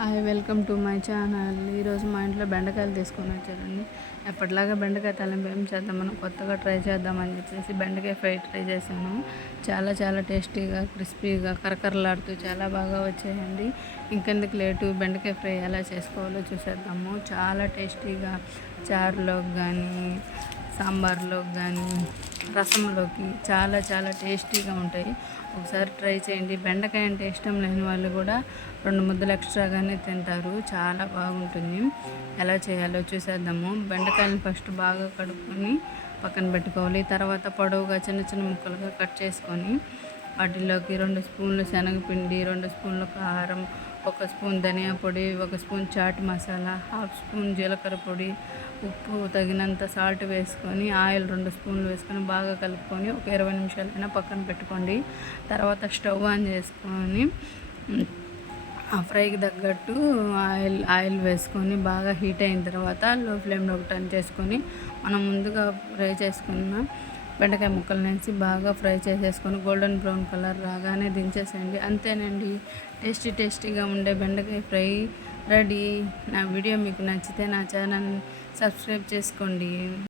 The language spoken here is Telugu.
Hi, welcome to my channel. ఈరోజు మా ఇంట్లో బెండకాయలు తీసుకొని వచ్చారండి. ఎప్పటిలాగా బెండకాయ తాలింపు ఏం చేద్దాం, మనం కొత్తగా ట్రై చేద్దామని చెప్పేసి బెండకాయ ఫ్రై ట్రై చేశాను. చాలా చాలా టేస్టీగా, క్రిస్పీగా, కరకరలాడుతూ చాలా బాగా వచ్చాయండి. ఇంకెందుకు లేటు, బెండకాయ ఫ్రై ఎలా చేసుకోవాలో చూసేద్దాము. చాలా టేస్టీగా చారులోకి కానీ, సాంబార్లోకి కానీ, రసంలోకి చాలా చాలా టేస్టీగా ఉంటాయి. ఒకసారి ట్రై చేయండి. బెండకాయ అంటే ఇష్టం లేని వాళ్ళు కూడా 2 ముద్దలు ఎక్స్ట్రాగానే తింటారు. చాలా బాగుంటుంది. ఎలా చేయాలో చూసేద్దాము. బెండకాయలను ఫస్ట్ బాగా కడుక్కొని పక్కన పెట్టుకోవాలి. తర్వాత పొడవుగా చిన్న చిన్న ముక్కలుగా కట్ చేసుకొని వాటిలోకి 2 స్పూన్లు శనగపిండి, 2 స్పూన్లు కారం, 1 స్పూన్ ధనియా పొడి, 1 స్పూన్ చాట్ మసాలా, 1/2 స్పూన్ జీలకర్ర పొడి, ఉప్పు తగినంత సాల్ట్ వేసుకొని, ఆయిల్ 2 స్పూన్లు వేసుకొని బాగా కలుపుకొని ఒక 20 నిమిషాలైనా పక్కన పెట్టుకోండి. తర్వాత స్టవ్ ఆన్ చేసుకొని ఆ ఫ్రైకి తగ్గట్టు ఆయిల్ వేసుకొని బాగా హీట్ అయిన తర్వాత లో ఫ్లేమ్లో టర్న్ చేసుకొని మనం ముందుగా ఫ్రై చేసుకున్న బెండకాయ ముక్కలు వేసి బాగా ఫ్రై చేసేసుకొని గోల్డెన్ బ్రౌన్ కలర్ రాగానే దించేసేయండి. అంతేనండి, టేస్టీగా ఉండే బెండకాయ ఫ్రై రెడీ. నా వీడియో మీకు నచ్చితే నా ఛానల్ సబ్స్క్రైబ్ చేసుకోండి.